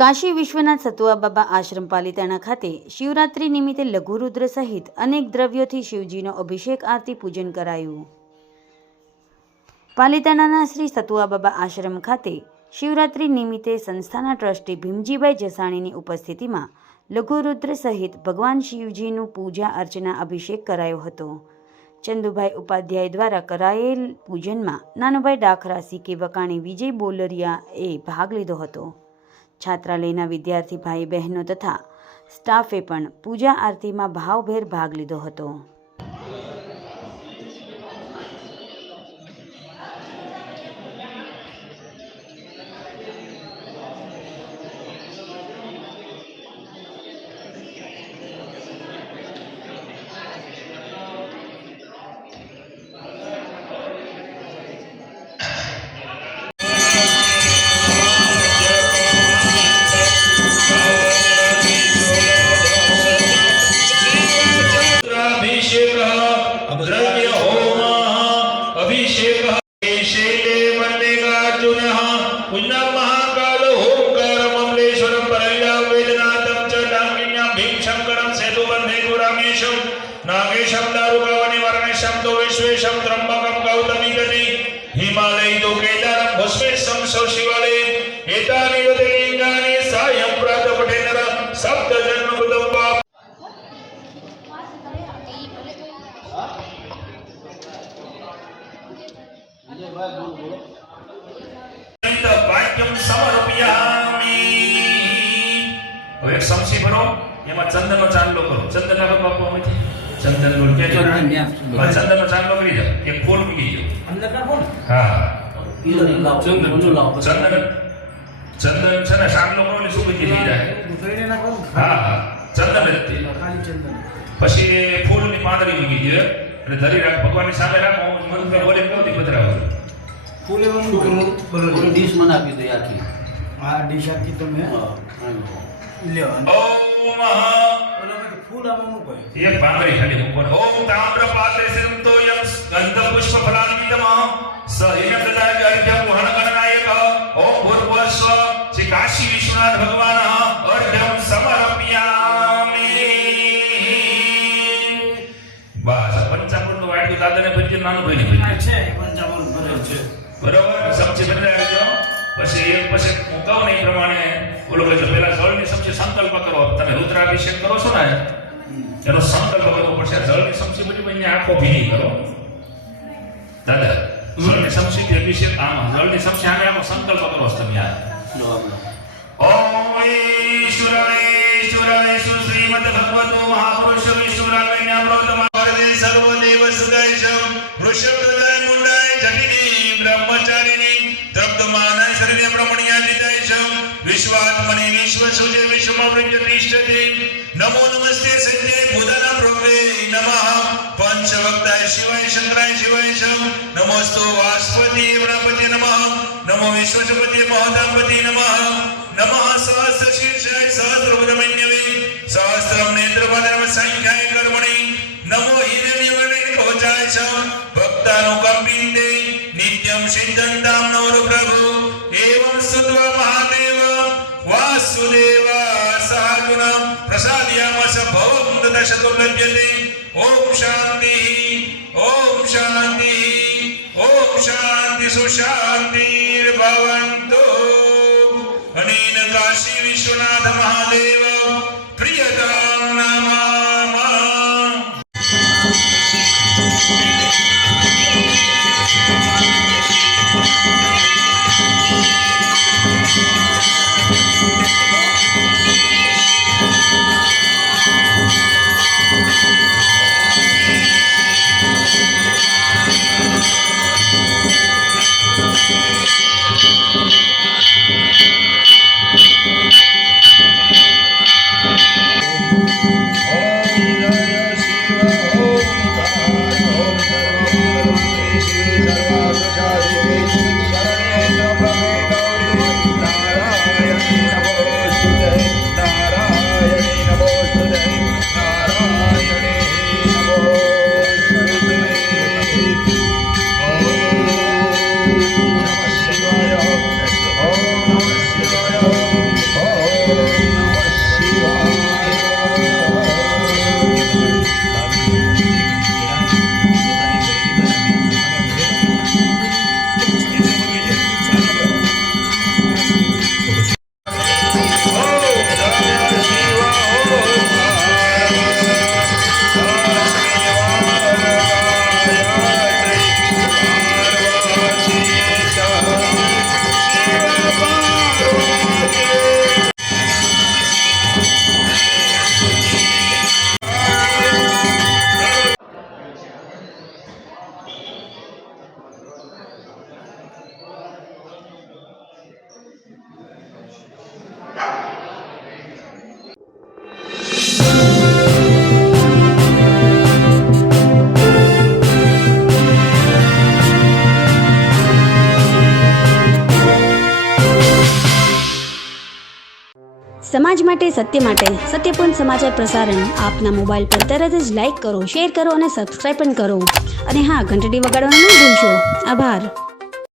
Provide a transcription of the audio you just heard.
કાશી વિશ્વનાથ સતુઆ બાબા આશ્રમ પાલિતાણા ખાતે શિવરાત્રિ નિમિત્તે લઘુરુદ્ર સહિત અનેક દ્રવ્યોથી શિવજીનો અભિષેક આરતી પૂજન કરાયું। પાલિતાણાના શ્રી સતુઆ બાબા આશ્રમ ખાતે શિવરાત્રિ નિમિત્તે સંસ્થાના ટ્રસ્ટી ભીમજીભાઈ જસાણીની ઉપસ્થિતિમાં લઘુરુદ્ર સહિત ભગવાન શિવજીનું પૂજા અર્ચના અભિષેક કરાયો હતો। ચંદુભાઈ ઉપાધ્યાય દ્વારા કરાયેલ પૂજનમાં નાનુભાઈ ડાખરા સીકે વકાણી વિજય બોલરિયાએ ભાગ લીધો હતો। છાત્રાલયના વિદ્યાર્થી ભાઈ બહેનો તથા સ્ટાફે પણ પૂજા આરતીમાં ભાવભેર ભાગ લીધો હતો। नागेशम दारुकावनि वर्णेशम तो विश्वेशम त्र्यंबकम गौतमी गति हिमालय तो केदारम भस्मेशम शिवालय एतानि योतिलिंगानि सायं प्रातपठेनर सप्त जन्म कृतं पाप वाक्यम समर्पयामि। एक समसी भरो एमा चंदनનો ચાંદલો કરો। ચંદન ના બાપુ આમાંથી चंदन बोल के जो चंदन નો ચાંદલો કરી દો। એક ફૂલ મૂકી દો અંદર ના ફૂલ। હા ચંદન ચંદન છે ને ચાંદલો કરો એટલે સુગંધી થઈ જાય। ઉતરીને ના કરો। હા ચંદન જ તે ખાલી ચંદન। પછી ફૂલની પાંદડી મૂકી દો એટલે ધરી રાખ ભગવાનની સામે રાખો। મંત્ર બોલે કેવી પધરાવો ફૂલ એમાં બરોબર ડીશ મને આપી દો આખી। હા ડીશ આખી તમે લ્યો। ઓમ फूल आमनु कोई ये बांगरी खाली ऊपर ओम ताम्र पात्रे सिंतो यम गंध पुष्प फलान्वितम सहिन ददाय अर्घ्यम वहन गणनायक ओम भूर्भुवस्व श्री काशी विश्वनाथ भगवान अर्घ्यम समर्पयामि। बस पंचामृत वाटी दादाने ભજ્યું નાનું ભાઈને ભજ્યું છે। पंचामृत ભરેલ છે બરોબર। સમજી બદલાઈ ગયો પછી એક પછી હું કહું ને એ પ્રમાણે બોલો કે પહેલા જળની સમજી સંકલ્પ કરો। તમે રુદ્રાભિષેક કરો છો ને એનો સંકલ્પ કરવો પડશે। જળની સમસી બધી બંને આંખો ભીની કરો દાદા। જળની સમસીથી અભિષેક આમ જળની સમસી આને આખો સંકલ્પ કરો તમે યાર। ઓમ ઈશ્વરાય શ્રીમદ ભગવતો મહાપુરુષ વિષ્ણુરાજ્ઞા વ્રતમાં વરદે સર્વદેવ સુદાય વૃષભદય મુંડાય જટિની બ્રહ્મચારિણી તપ્તમાનાય શરીરે બ્રહ્મણ્યાદિતાય विश्वात्मने विश्वसुजे विश्वमवृज्यतिष्ठते नमो नमस्ते सत्ये बुधना प्रभवे नमः पंचवक्ताय शिवाय शंकराय शिवाय नमोस्तु वास्पति गणपति नमः नमो विश्वपति महतापति नमः नमः सहस्र शीर्षाय सहस्रभुजमन्यवे सहस्रम नेत्रपदम संख्याय कर्मणि नमो हिरण्यवर्णे कवचाय भक्तानुकंपिते नित्यं सिद्धन्तां नवो प्रभु एवं स्तुत्वा महादेव वासुदेव सहगुण प्रसादयामस भवं दशतुर्लभ्यते। ओम शांति ओम शांति ओम शांति सुशांतिर्भवन्तु। अनेन काशी विश्वनाथ महादेव प्रियतां नमामः। Oh સમાજ માટે, સત્ય માટે, સત્યપૂર્ણ સમાચાર પ્રસારણ આપના મોબાઈલ પર તરત જ લાઈક કરો, શેર કરો અને સબસ્ક્રાઈબ પણ કરો. અને હા, ઘંટડી વગાડવાનું ન ભૂલશો. આભાર.